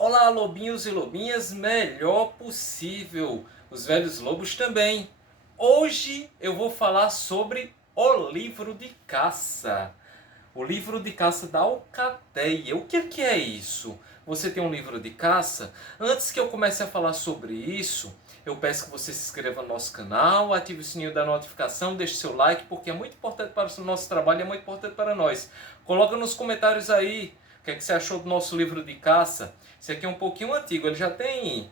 Olá, lobinhos e lobinhas, melhor possível, os velhos lobos também. Hoje eu vou falar sobre o livro de caça. O livro de caça da Alcateia. O que é isso? Você tem um livro de caça? Antes que eu comece a falar sobre isso, eu peço que você se inscreva no nosso canal, ative o sininho da notificação, deixe seu like, porque é muito importante para o nosso trabalho, é muito importante para nós. Coloca nos comentários aí o que é que você achou do nosso livro de caça. Esse aqui é um pouquinho antigo, ele já tem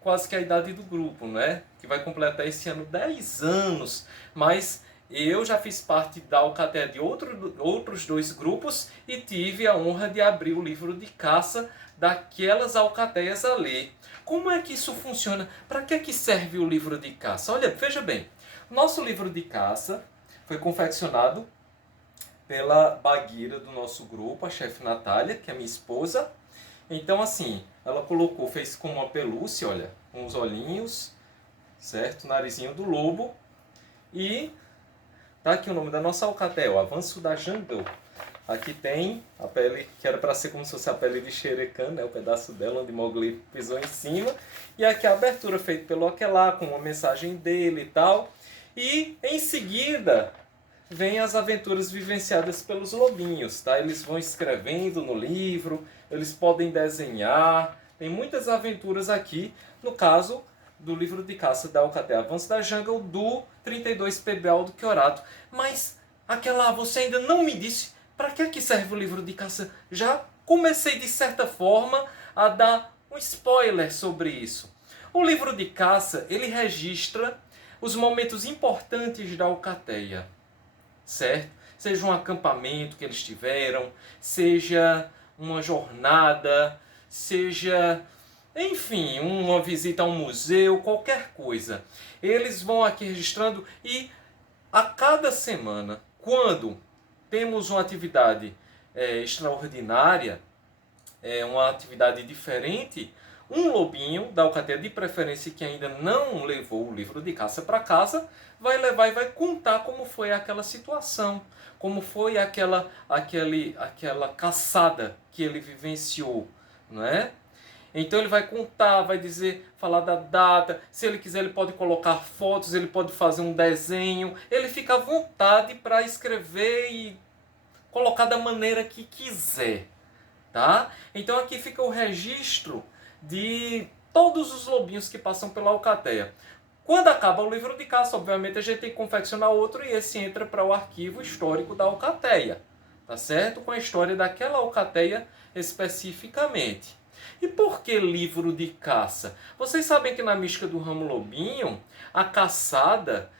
quase que a idade do grupo, né? Que vai completar esse ano 10 anos, mas eu já fiz parte da alcateia de outros dois grupos e tive a honra de abrir o livro de caça daquelas alcateias ali. Como é que isso funciona? Para que serve o livro de caça? Olha, veja bem, nosso livro de caça foi confeccionado pela Bagueira do nosso grupo, a chefe Natália, que é minha esposa. Então, assim, ela colocou, fez com uma pelúcia, olha, com os olhinhos, certo? Narizinho do lobo. E tá aqui o nome da nossa alcateia, o Avanço da Jungle. Aqui tem a pele, que era para ser como se fosse a pele de Shere Khan, né? O pedaço dela onde Mowgli pisou em cima. E aqui a abertura feita pelo Aquelá, com uma mensagem dele e tal. E em seguida vem as aventuras vivenciadas pelos lobinhos, tá? Eles vão escrevendo no livro, eles podem desenhar, tem muitas aventuras aqui, no caso do livro de caça da Alcateia Avanço da Jungle, do 32 PBL do Kyorato. Mas, aquela, você ainda não me disse para que serve o livro de caça? Já comecei, de certa forma, a dar um spoiler sobre isso. O livro de caça, ele registra os momentos importantes da Alcateia, certo? Seja um acampamento que eles tiveram, seja uma jornada, seja, enfim, uma visita a um museu, qualquer coisa. Eles vão aqui registrando e a cada semana, quando temos uma atividade extraordinária, uma atividade diferente, um lobinho da alcateia, de preferência que ainda não levou o livro de caça para casa, vai levar e vai contar como foi aquela situação, como foi aquela caçada que ele vivenciou, não é? Então ele vai contar, vai dizer, falar da data, se ele quiser ele pode colocar fotos, ele pode fazer um desenho, ele fica à vontade para escrever e colocar da maneira que quiser. Tá? Então aqui fica o registro de todos os lobinhos que passam pela alcateia. Quando acaba o livro de caça, obviamente a gente tem que confeccionar outro e esse entra para o arquivo histórico da alcateia, tá certo? Com a história daquela alcateia especificamente. E por que livro de caça? Vocês sabem que na mística do ramo lobinho, a caçada,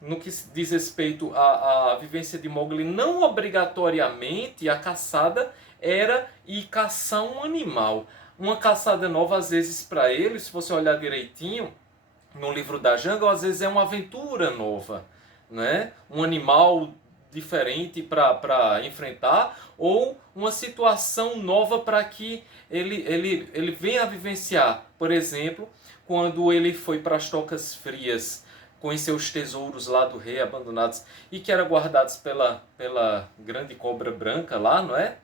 no que diz respeito à vivência de Mowgli, não obrigatoriamente a caçada era ir caçar um animal. Uma caçada nova, às vezes, para ele, se você olhar direitinho, no livro da Jungle, às vezes é uma aventura nova, né? Um animal diferente para enfrentar, ou uma situação nova para que ele venha a vivenciar. Por exemplo, quando ele foi para as Tocas Frias, conheceu os tesouros lá do rei abandonados e que eram guardados pela grande cobra branca lá, não é?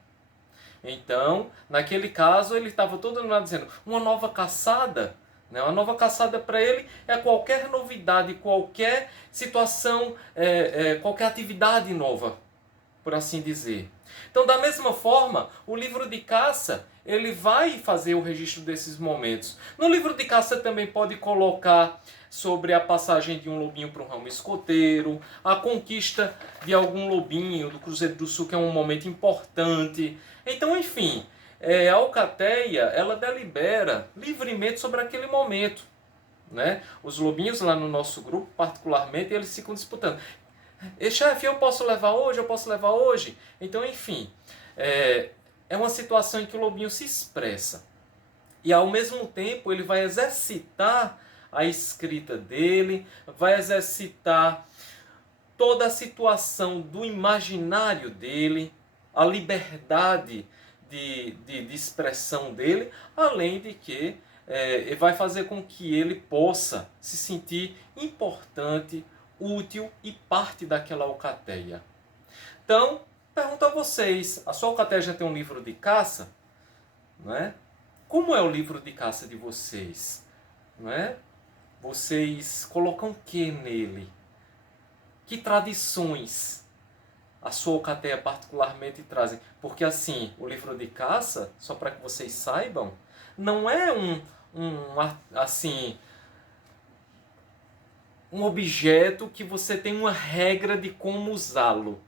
Então, naquele caso, ele estava todo mundo dizendo, uma nova caçada, né? Uma nova caçada para ele é qualquer novidade, qualquer situação, qualquer atividade nova, por assim dizer. Então, da mesma forma, o livro de caça, ele vai fazer o registro desses momentos. No livro de caça também pode colocar sobre a passagem de um lobinho para um ramo escoteiro, a conquista de algum lobinho do Cruzeiro do Sul, que é um momento importante. Então, enfim, a alcateia, ela delibera livremente sobre aquele momento, né? Os lobinhos lá no nosso grupo, particularmente, eles ficam disputando. Chefe, eu posso levar hoje? Eu posso levar hoje? Então, enfim, é uma situação em que o lobinho se expressa. E ao mesmo tempo ele vai exercitar a escrita dele, vai exercitar toda a situação do imaginário dele, a liberdade de expressão dele, além de que vai fazer com que ele possa se sentir importante, útil e parte daquela alcateia. Então, pergunto a vocês, a sua alcateia já tem um livro de caça? Não é? Como é o livro de caça de vocês? Não é? Vocês colocam o que nele? Que tradições a sua alcateia particularmente trazem? Porque assim, o livro de caça, só para que vocês saibam, não é assim, um objeto que você tem uma regra de como usá-lo.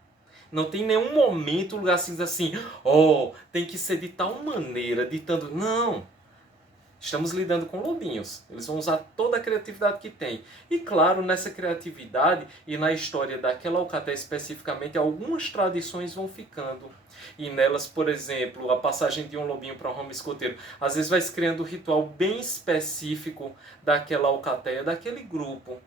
Não tem nenhum momento lugar assim, oh, tem que ser de tal maneira, ditando. Não. Estamos lidando com lobinhos. Eles vão usar toda a criatividade que tem. E claro, nessa criatividade e na história daquela alcateia especificamente, algumas tradições vão ficando. E nelas, por exemplo, a passagem de um lobinho para um ramo escoteiro, às vezes vai se criando um ritual bem específico daquela alcateia, daquele grupo.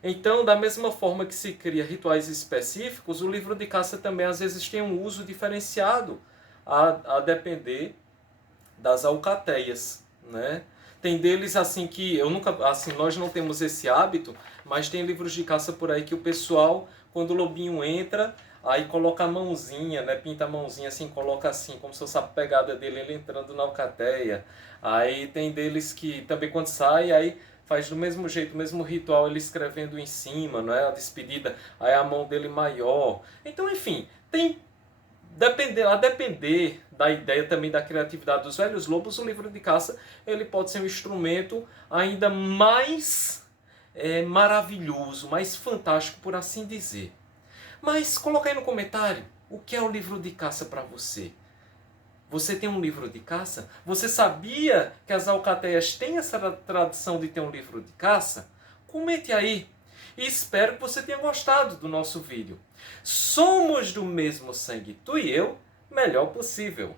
Então, da mesma forma que se cria rituais específicos, o livro de caça também às vezes tem um uso diferenciado a depender das alcateias, né? Tem deles assim que eu nunca, assim, nós não temos esse hábito, mas tem livros de caça por aí que o pessoal, quando o lobinho entra, aí coloca a mãozinha, né? Pinta a mãozinha assim, coloca assim, como se fosse a pegada dele, ele entrando na alcateia. Aí tem deles que também quando sai, aí faz do mesmo jeito, o mesmo ritual, ele escrevendo em cima, não é? A despedida, aí a mão dele maior. Então, enfim, tem a depender da ideia também da criatividade dos velhos lobos, o livro de caça ele pode ser um instrumento ainda mais maravilhoso, mais fantástico, por assim dizer. Mas coloca aí no comentário o que é o livro de caça para você. Você tem um livro de caça? Você sabia que as alcateias têm essa tradição de ter um livro de caça? Comente aí. E espero que você tenha gostado do nosso vídeo. Somos do mesmo sangue, tu e eu, melhor possível.